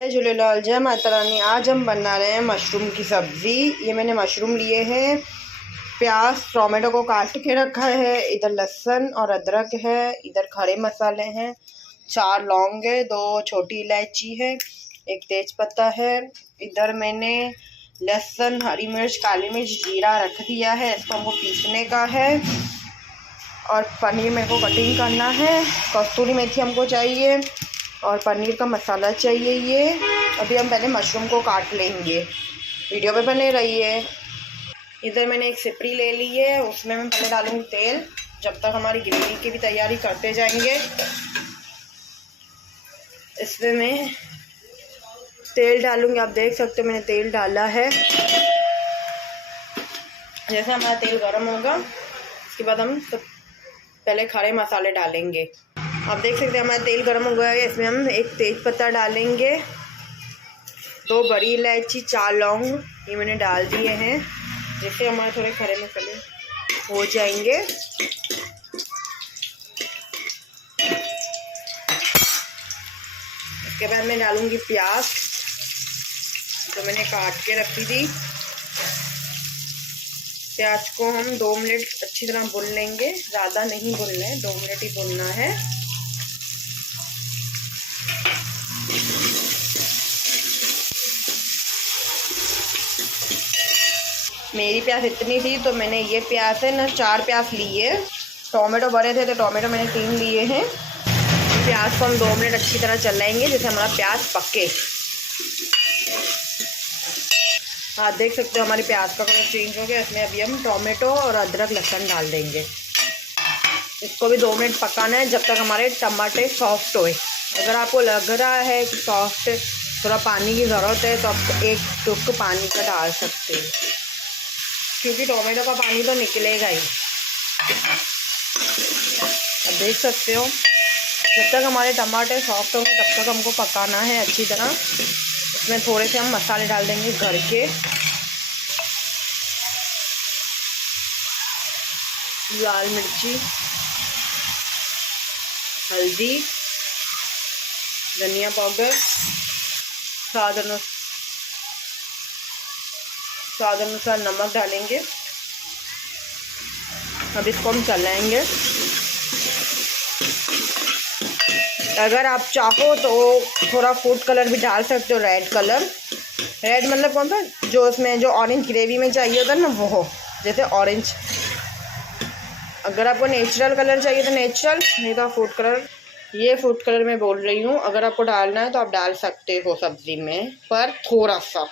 जय झूलेलाल, जय माता रानी। आज हम बना रहे हैं मशरूम की सब्ज़ी। ये मैंने मशरूम लिए हैं, प्याज टोमेटो को काट के रखा है, इधर लहसुन और अदरक है, इधर खड़े मसाले हैं, 4 लौंग है, 2 छोटी इलायची है, 1 तेज पत्ता है। इधर मैंने लहसुन, हरी मिर्च, काली मिर्च, जीरा रख दिया है। इसको हमको पीसने का है। और पनीर मेरे को कटिंग करना है। कस्तूरी मेथी हमको चाहिए और पनीर का मसाला चाहिए। ये अभी हम पहले मशरूम को काट लेंगे। वीडियो पे बने रहिए। इधर मैंने एक सिपरी ले ली है, उसमें मैं पहले डालूंगी तेल। जब तक हमारी ग्रेवी की भी तैयारी करते जाएंगे। इसमें मैं तेल डालूंगी। आप देख सकते हो मैंने तेल डाला है। जैसे हमारा तेल गर्म होगा उसके बाद हम सब पहले खड़े मसाले डालेंगे। आप देख सकते हैं हमारा तेल गर्म हो गया है। इसमें हम 1 तेज पत्ता डालेंगे, 2 बड़ी इलायची, 4 लौंग ये मैंने डाल दिए हैं, जिससे हमारे थोड़े खड़े मसाले हो जाएंगे। इसके बाद मैं डालूंगी प्याज जो मैंने काट के रखी थी। प्याज को हम 2 मिनट अच्छी तरह भून लेंगे। ज़्यादा नहीं भूनना है, 2 मिनट ही भूनना है। मेरी प्याज इतनी थी तो मैंने ये प्याज है ना 4 प्याज लिए। टोमेटो बड़े थे तो टोमेटो मैंने 3 लिए हैं। प्याज को हम 2 मिनट अच्छी तरह चलाएंगे जैसे हमारा प्याज पके। आप देख सकते हो हमारी प्याज का कलर चेंज हो गया। इसमें अभी हम टोमेटो और अदरक लहसुन डाल देंगे। इसको भी 2 मिनट पकाना है जब तक हमारे टमाटर सॉफ्ट होए। अगर आपको लग रहा है कि सॉफ्ट थोड़ा पानी की ज़रूरत है तो आप 1 टुक पानी का डाल सकते हैं, क्योंकि टोमेटो का पानी तो निकलेगा ही। अब देख सकते हो जब तक हमारे टमाटर सॉफ्ट होंगे तब तक हमको पकाना है अच्छी तरह। इसमें थोड़े से हम मसाले डाल देंगे घर के। लाल मिर्ची, हल्दी, धनिया पाउडर, स्वाद अनुसार नमक डालेंगे। अब इसको हम चलाएंगे। अगर आप चाहो तो थोड़ा फूड कलर भी डाल सकते हो, रेड कलर। रेड मतलब कौन सा, जो उसमें जो ऑरेंज ग्रेवी में चाहिए होता है ना, वो हो, जैसे ऑरेंज। अगर आपको नेचुरल कलर चाहिए तो नेचुरल, नहीं तो फूड कलर। ये फूड कलर मैं बोल रही हूँ, अगर आपको डालना है तो आप डाल सकते हो सब्ज़ी में, पर थोड़ा सा।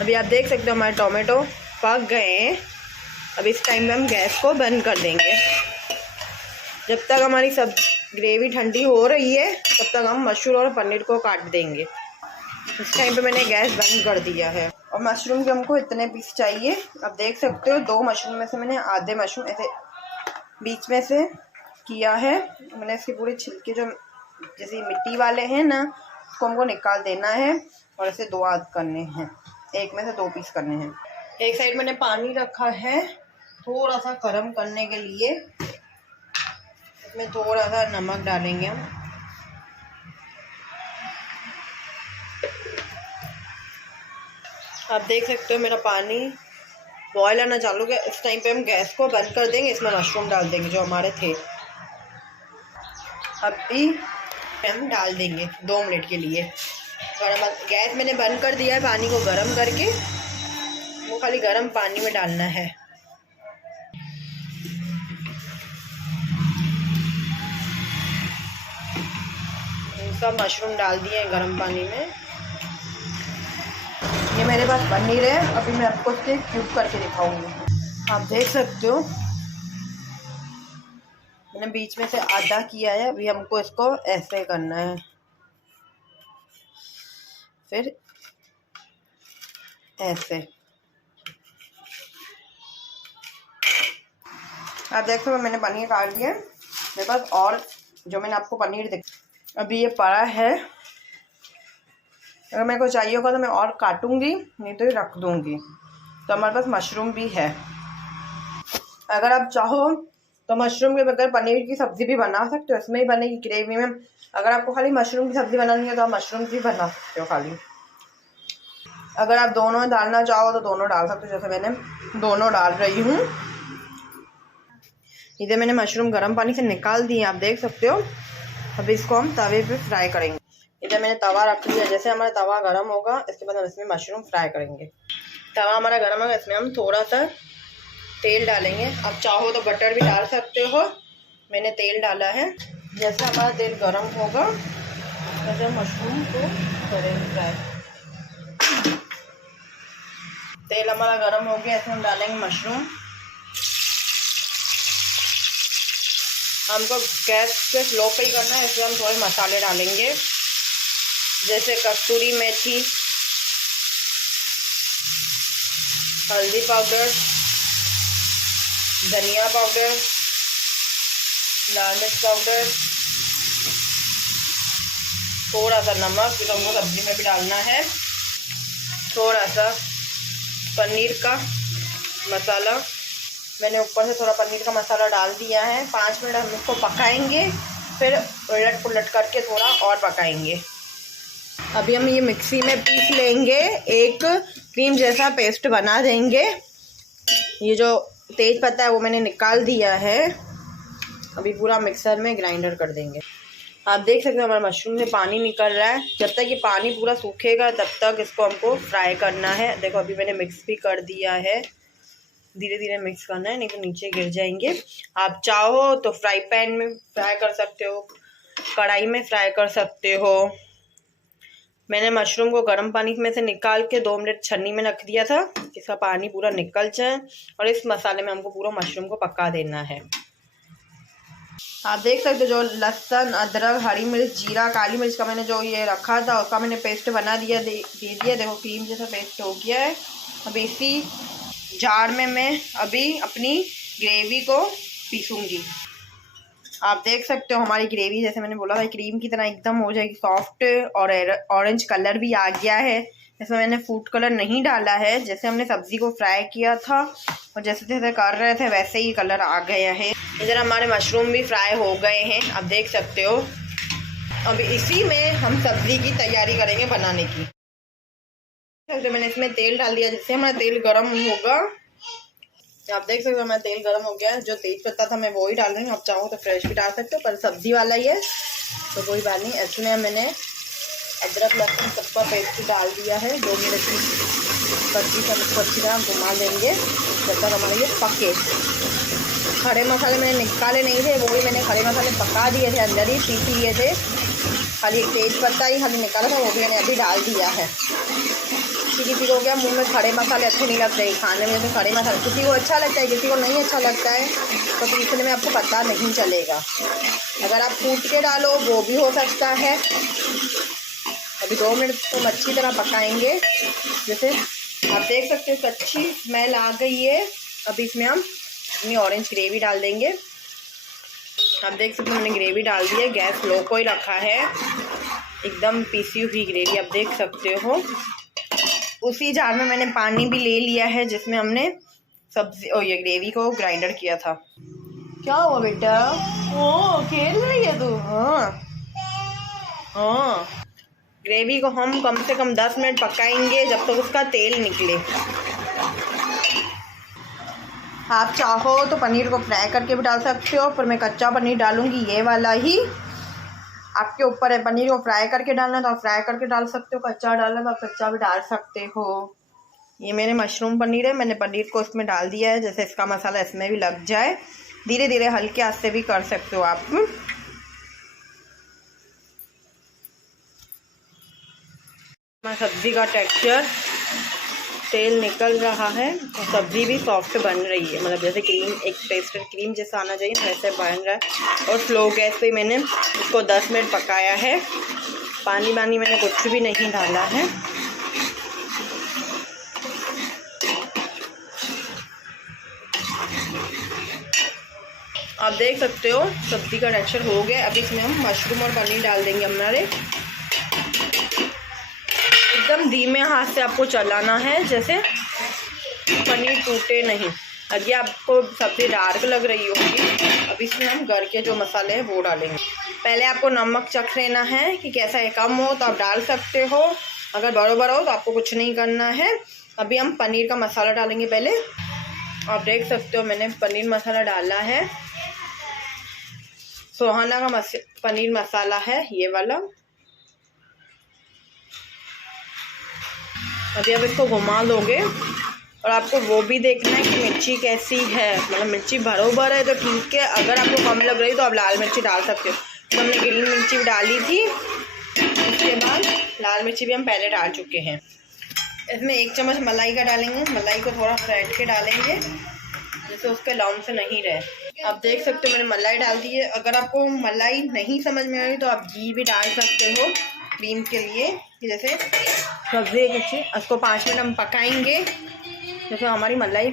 अभी आप देख सकते हो हमारे टोमेटो पक गए हैं। अब इस टाइम में हम गैस को बंद कर देंगे। जब तक हमारी सब ग्रेवी ठंडी हो रही है तब तक हम मशरूम और पनीर को काट देंगे। इस टाइम पे मैंने गैस बंद कर दिया है। और मशरूम के हमको इतने पीस चाहिए। अब देख सकते हो 2 मशरूम में से मैंने आधे मशरूम ऐसे बीच में से किया है। मैंने इसके पूरे छिलके जो जैसे मिट्टी वाले हैं ना, उसको हमको निकाल देना है और ऐसे 2 आध करने हैं। एक में से 2 पीस करने हैं। एक साइड मैंने पानी रखा है थोड़ा सा गर्म करने के लिए। इसमें थोड़ा सा नमक डालेंगे हम। आप देख सकते हो मेरा पानी बॉयल आना चालू हो गया। इस टाइम पे हम गैस को बंद कर देंगे। इसमें मशरूम डाल देंगे जो हमारे थे। अभी हम डाल देंगे 2 मिनट के लिए। गैस मैंने बंद कर दिया है पानी को गर्म करके। वो खाली गर्म पानी में डालना है। सब मशरूम डाल दिए हैं गर्म पानी में। ये मेरे पास पनीर है, अभी मैं आपको इसके क्यूब करके दिखाऊंगी। आप देख सकते हो मैंने बीच में से आधा किया है। अभी हमको इसको ऐसे करना है, फिर ऐसे। आप देख सकते हो मैंने पनीर काट दिया। मेरे पास और जो मैंने आपको पनीर अभी ये पड़ा है। अगर मेरे को चाहिए होगा तो मैं और काटूंगी, नहीं तो ये रख दूंगी। तो हमारे पास मशरूम भी है। अगर आप चाहो तो मशरूम के बगैर पनीर की सब्ज़ी भी बना सकते हो, इसमें ही बनेगी ग्रेवी में। अगर आपको खाली मशरूम की सब्ज़ी बनानी है तो आप मशरूम की बना सकते हो खाली। अगर आप दोनों डालना चाहो तो दोनों डाल सकते हो, जैसे मैंने दोनों डाल रही हूँ। इधर मैंने मशरूम गर्म पानी से निकाल दिए, आप देख सकते हो। अब इसको हम तवे पे फ्राई करेंगे। इधर मैंने तवा रख लिया, जैसे हमारा तवा गर्म होगा इसके बाद हम इसमें मशरूम फ्राई करेंगे। तवा हमारा गर्म होगा, इसमें हम थोड़ा सा तेल डालेंगे। आप चाहो तो बटर भी डाल सकते हो, मैंने तेल डाला है। जैसे हमारा तेल गर्म होगा वैसे हम मशरूम को करेंगे फ्राई। तेल हमारा गर्म हो गया, इसमें हम डालेंगे मशरूम। हमको गैस पे स्लो पे ही करना है, इसलिए हम थोड़े मसाले डालेंगे, जैसे कस्तूरी मेथी, हल्दी पाउडर, धनिया पाउडर, लाल मिर्च पाउडर, थोड़ा सा नमक, जो हमको सब्जी में भी डालना है, थोड़ा सा पनीर का मसाला, मैंने ऊपर से थोड़ा पनीर का मसाला डाल दिया है। 5 मिनट हम इसको पकाएंगे, फिर उलट पुलट करके थोड़ा और पकाएंगे। अभी हम ये मिक्सी में पीस लेंगे, एक क्रीम जैसा पेस्ट बना देंगे। ये जो तेज पत्ता है वो मैंने निकाल दिया है, अभी पूरा मिक्सर में ग्राइंडर कर देंगे। आप देख सकते हैं हमारे मशरूम से पानी निकल रहा है। जब तक ये पानी पूरा सूखेगा तब तक इसको हमको फ्राई करना है। देखो अभी मैंने मिक्स भी कर दिया है, धीरे धीरे मिक्स करना है नहीं तो नीचे गिर जाएंगे। आप चाहो तो फ्राई पैन में फ्राई कर सकते हो, कढ़ाई में फ्राई कर सकते हो। मैंने मशरूम को गर्म पानी में से निकाल के 2 मिनट छन्नी में रख दिया था, इसका पानी पूरा निकल जाए। और इस मसाले में हमको पूरा मशरूम को पका देना है। आप देख सकते हो जो लहसुन, अदरक, हरी मिर्च, जीरा, काली मिर्च का मैंने जो ये रखा था उसका मैंने पेस्ट बना दिया दे दिया। देखो क्रीम जैसा पेस्ट हो गया है। अब इसी जार में मैं अभी अपनी ग्रेवी को पीसूँगी। आप देख सकते हो हमारी ग्रेवी जैसे मैंने बोला था क्रीम की तरह एकदम हो जाएगी सॉफ्ट, और ऑरेंज कलर भी आ गया है। इसमें मैंने फूड कलर नहीं डाला है, जैसे हमने सब्ज़ी को फ्राई किया था और जैसे जैसे कर रहे थे वैसे ही कलर आ गया है। इधर हमारे मशरूम भी फ्राई हो गए हैं, आप देख सकते हो। अब इसी में हम सब्ज़ी की तैयारी करेंगे बनाने की। तो मैंने इसमें तेल डाल दिया, जिससे हमारा तेल गर्म होगा। आप देख सकते हो हमारा तेल गर्म हो गया है। जो तेज पत्ता था मैं वो ही डाल रही हूँ, आप चाहो तो फ्रेश भी डाल सकते हो, पर सब्जी वाला ही है तो कोई बात नहीं। इसमें मैंने अदरक लहसुन सबका पेस्ट डाल दिया है। 2 मिनट की सब्जी का इसको अच्छी तरह घुमा देंगे जब तक हमारे ये पके। खड़े मसाले मैंने निकाले नहीं थे, वो भी मैंने खड़े मसाले पका दिए थे, अंदर ही पीस लिए थे। खाली एक तेज पत्ता ही खाली निकाला था, वो भी मैंने अभी डाल दिया है। किसी को क्या मुंह में खड़े मसाले अच्छे नहीं लगते खाने में, तो खड़े मसाले किसी को अच्छा लगता है, किसी को नहीं अच्छा लगता है, तो पीसने में आपको पता नहीं चलेगा। अगर आप कूट के डालो वो भी हो सकता है। अभी 2 मिनट तो अच्छी तरह पकाएंगे। जैसे आप देख सकते हो अच्छी स्मेल आ गई है। अभी इसमें हम अपनी ऑरेंज ग्रेवी डाल देंगे। आप देख सकते हो मैंने ग्रेवी डाल दी है, गैस लो को ही रखा है, एकदम पीसी हुई ग्रेवी आप देख सकते हो। उसी जार में मैंने पानी भी ले लिया है जिसमें हमने सब्जी और ये ग्रेवी को ग्राइंडर किया था। क्या हुआ बेटा? ओ खेल रही है तू? हाँ। ग्रेवी को हम कम से कम 10 मिनट पकाएंगे जब तक उसका तेल निकले। आप चाहो तो पनीर को फ्राई करके भी डाल सकते हो, पर मैं कच्चा पनीर डालूंगी, ये वाला ही। आपके ऊपर है, पनीर को फ्राई करके डालना तो आप फ्राई करके डाल सकते हो, कच्चा डालना तो आप कच्चा भी डाल सकते हो। ये मेरे मशरूम पनीर है, मैंने पनीर को इसमें डाल दिया है, जैसे इसका मसाला इसमें भी लग जाए। धीरे धीरे हल्के आंच से भी कर सकते हो आप। सब्ज़ी का टेक्सचर, तेल निकल रहा है और सब्ज़ी भी सॉफ्ट बन रही है, मतलब जैसे क्रीम, एक पेस्टेड क्रीम जैसा आना चाहिए वैसे बन रहा है। और स्लो गैस पे मैंने इसको 10 मिनट पकाया है। पानी मैंने कुछ भी नहीं डाला है। आप देख सकते हो सब्ज़ी का टेक्सचर हो गया। अब इसमें हम मशरूम और पनीर डाल देंगे हमारे। एकदम धीमे हाथ से आपको चलाना है, जैसे पनीर टूटे नहीं। अभी आपको सब्ज़ी डार्क लग रही होगी, अब इसमें हम घर के जो मसाले हैं वो डालेंगे। पहले आपको नमक चख लेना है कि कैसा है, कम हो तो आप डाल सकते हो, अगर बराबर हो तो आपको कुछ नहीं करना है। अभी हम पनीर का मसाला डालेंगे पहले। आप देख सकते हो मैंने पनीर मसाला डाला है, सुहाना का पनीर मसाला है ये वाला। अभी आप इसको घुमा लोगे और आपको वो भी देखना है कि मिर्ची कैसी है, मतलब मिर्ची बराबर है तो ठीक है, अगर आपको कम लग रही तो आप लाल मिर्ची डाल सकते हो। तो हमने ग्रीन मिर्ची भी डाली थी, उसके बाद लाल मिर्ची भी हम पहले डाल चुके हैं। इसमें 1 चम्मच मलाई का डालेंगे, मलाई को थोड़ा फेंट के डालेंगे जैसे उसके लौंग से नहीं रहे। आप देख सकते हो मैंने मलाई डाल दी है। अगर आपको मलाई नहीं समझ में आ रही तो आप घी भी डाल सकते हो क्रीम के लिए, कि जैसे सब्जी अच्छी। उसको 5 मिनट हम पकाएंगे जैसे हमारी मलाई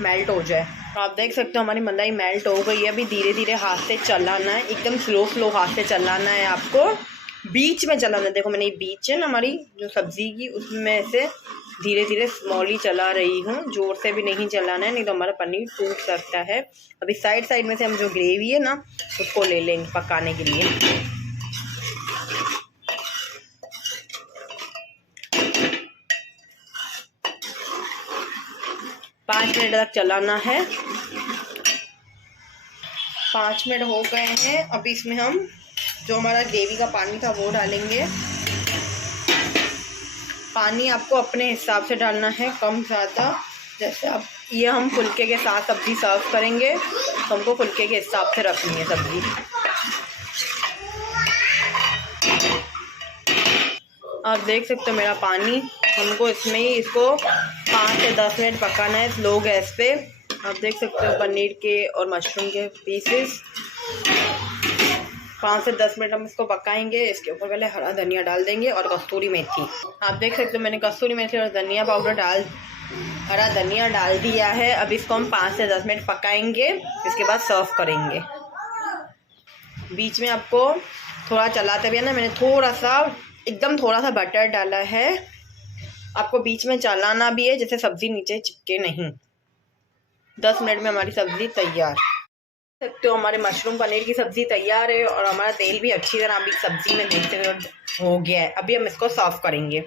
मेल्ट हो जाए। तो आप देख सकते हो हमारी मलाई मेल्ट हो गई है। अभी धीरे धीरे हाथ से चलाना है, एकदम स्लो हाथ से चलाना है आपको, बीच में चलाना है। देखो मैंने ये बीच है ना हमारी जो सब्ज़ी की, उसमें से धीरे धीरे स्मॉली चला रही हूँ, ज़ोर से भी नहीं चलाना है नहीं तो हमारा पनीर टूट सकता है। अभी साइड साइड में से हम जो ग्रेवी है ना उसको ले लेंगे पकाने के लिए। पाँच मिनट तक चलाना है। 5 मिनट हो गए हैं। अभी इसमें हम जो हमारा ग्रेवी का पानी था वो डालेंगे। पानी आपको अपने हिसाब से डालना है, कम ज़्यादा। जैसे अब ये हम फुलके के साथ सब्ज़ी सर्व करेंगे तो हमको फुलके के हिसाब से रखनी है सब्ज़ी। आप देख सकते हो मेरा पानी, हमको इसमें ही इसको 5 से 10 मिनट पकाना है स्लो गैस पे। आप देख सकते हो पनीर के और मशरूम के पीसेस। 5 से 10 मिनट हम इसको पकाएंगे। इसके ऊपर पहले हरा धनिया डाल देंगे और कस्तूरी मेथी। आप देख सकते हो मैंने कस्तूरी मेथी और धनिया पाउडर हरा धनिया डाल दिया है। अब इसको हम 5 से 10 मिनट पकाएंगे, इसके बाद सर्व करेंगे। बीच में आपको थोड़ा चलाते भी है ना, मैंने थोड़ा सा बटर डाला है। आपको बीच में चलाना भी है जैसे सब्ज़ी नीचे चिपके नहीं। 10 मिनट में हमारी सब्ज़ी तैयार। देख सकते हो हमारे मशरूम पनीर की सब्ज़ी तैयार है और हमारा तेल भी अच्छी तरह अभी सब्ज़ी में देखते हुए हो गया है। अभी हम इसको सर्व करेंगे।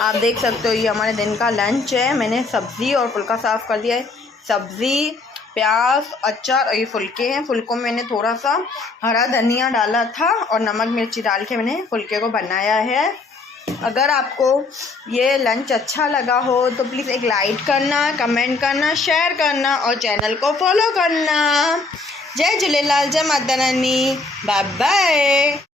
आप देख सकते हो ये हमारे दिन का लंच है। मैंने सब्ज़ी और फुल्का सर्व कर दिया है। सब्ज़ी, प्याज, अचार और ये फुलके हैं। फुलकों में मैंने थोड़ा सा हरा धनिया डाला था और नमक मिर्ची डाल के मैंने फुलके को बनाया है। अगर आपको ये लंच अच्छा लगा हो तो प्लीज़ एक लाइक करना, कमेंट करना, शेयर करना और चैनल को फॉलो करना। जय झूलेलाल, जय माता रानी, बाय बाय।